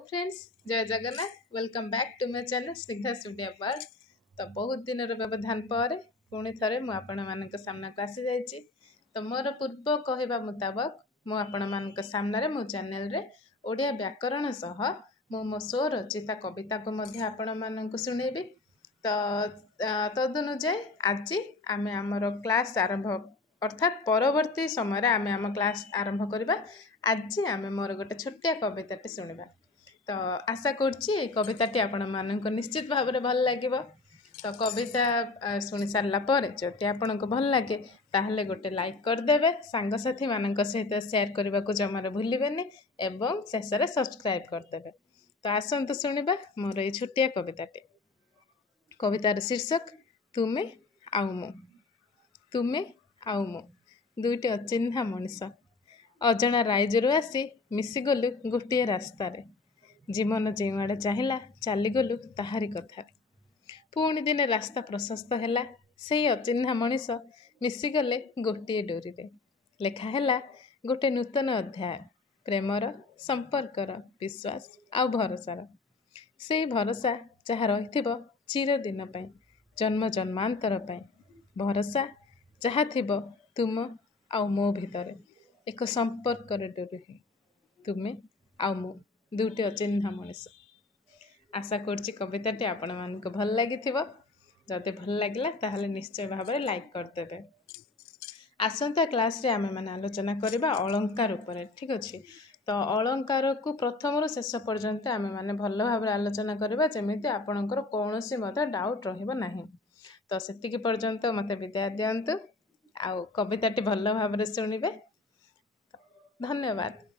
Hello friends, जय Jagannath. Welcome back to my channel Snigdha studio world. तो बहुत दिन व्यवधान पर पुणी थे मुझे सामना को आसी जाइए। तो मोर पूर्व कहवा मुताबक मुझे सामने मो चैनल रे ओडिया व्याकरण सह मो स्व रचिता कविता को आपण मानक शुणेबी। तो तदनुजाई आज आम आमर क्लास आरंभ अर्थात परवर्ती समय आम आम क्लास आरंभ करवा। आज आम मोर गोटे छोटिया कविताटे शुणा। तो आशा करुच्ची कविताटी आपण मानक निश्चित भाव में भल लगे। तो कविता शुणी सारापर जदि आपन को भल लगे ताहले गोटे लाइक करदे, सांगसाथी मान सहित शेयर करने को जमार भूलें एवं शेष में सब्सक्राइब करदे। तो आसतु शुणा मोर ये छोटिया कविताटी। कवितार शीर्षक तुमे आउ मु। तुमे आउ मु दुईटी अचिन्हा मनीष अजणा राइजरू आसी मिशीगलु गोटे रास्तार। जीवन जो आड़े चाहिला चलीगलु ताहारी कथार। पुणी दिने रास्ता प्रशस्त है, से अचिन्हा मनीष मिशीगले गोटे डोरी रे। लेखाहेला गोटे नूतन अध्याय प्रेमर, संपर्कर, विश्वास आउ भरोसार। से भरोसा जहाँ रही चिरदिन पाई, जन्म जन्मांतर पाई। भरोसा जहाँ थिबो तुम आउ मो भितर एक संपर्क डोरी। तुमे आउ मु दुईटी अचिन्हा मनीष। आशा करुच्ची कविताटी आपण मानक भल लगी। जदि भल लगे ताहले निश्चय भाव में लाइक करदे। आसंता क्लास रे आमे माने आलोचना करबा अलंकार उपरे। ठीक अच्छे। तो अलंकार को प्रथम शेष पर्यंत आमे माने भल भाव में आलोचना करबा, जेमिति आपणकर कौनसी मते डाउट रहिबो नाही। तो सेतिकी पर्यंत मते विदाय दियंतु। आउ कविताटी भल भाव में शुणिबे। धन्यवाद।